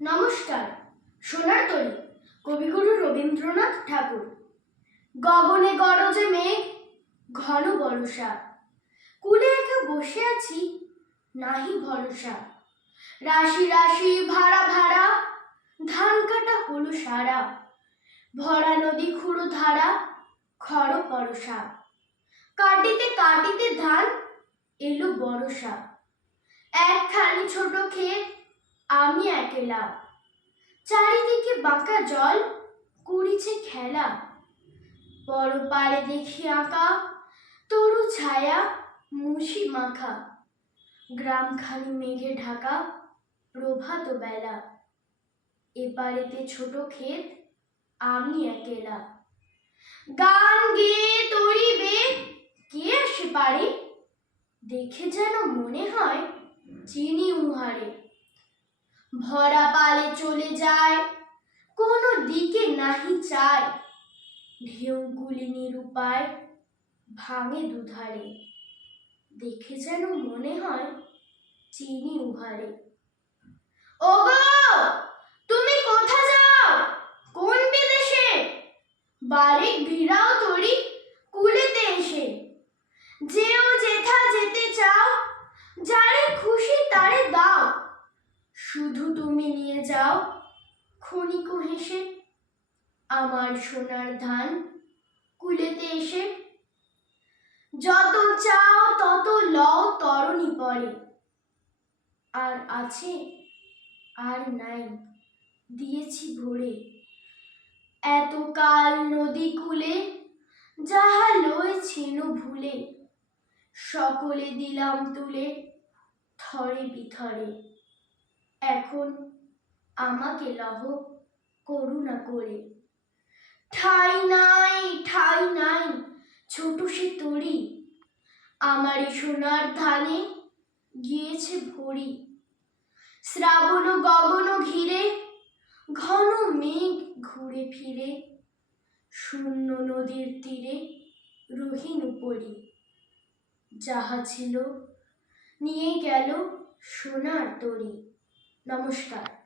নমস্কার। সোনার তরী কবিগুরু রবীন্দ্রনাথ ঠাকুর। গগনে গরজে মেঘ, ঘন বর্ষা, কূলে একা বসে আছি, নাহি ভরসা। রাশি রাশি ভাড়া ভাড়া, ধান কাটা হলো সারা। ভরা নদী খুঁড়ো ধারা, খর পরশা। কাটিতে কাটিতে ধান, এলো বরষা। একখানি ছোট ক্ষেত, আমি একেলা। চারিদিকে বাঁকা জল, করিছে খেলা। পরপারে দেখি আঁকা, তরু ছায়া মুছি মাখা। গ্রামখানি মেঘে ঢাকা, প্রভাত বেলা। এপারেতে ছোট ক্ষেত, আমি একেলা। গান গেয়ে তরি বেয়ে কে আসে পারে, দেখে যেন মনে হয় চিনি উহারে। ভরা পালে চলে যায়, কোনো দিকে নাহি চায়। ঢেউগুলি নিরুপায়, ভাঙে দুধারে। দেখে যেন মনে হয় চিনি উহারে। ওগো, তুমি কোথা যাও, কোন বিদেশে? বারেক ভিড়াও তরি কূলেতে এসে। যেও যেথা যেতে চাও, যারে খুশি তারে দাও। শুধু তুমি নিয়ে যাও ক্ষণিক হেসে, আমার সোনার ধান কূলেতে এসে। যত চাও তত লও তরণী পরে, আর আছে আর নাই দিয়েছি ভরে। এতকাল নদী কূলে যাহা লয়েছিল ভুলে, সকলে দিলাম তুলে থরে বিথরে। এখন আমাকে লহ করুণা করে। ঠাই নাই ঠাই নাই ছোট সে তরি, আমারই সোনার ধানে গিয়েছে ভরি। শ্রাবণ গগন ঘিরে, ঘন মেঘ ঘুরে ফিরে। শূন্য নদীর তীরে রহিন পরি। যাহা ছিল নিয়ে গেল সোনার তরী। নমস্কার।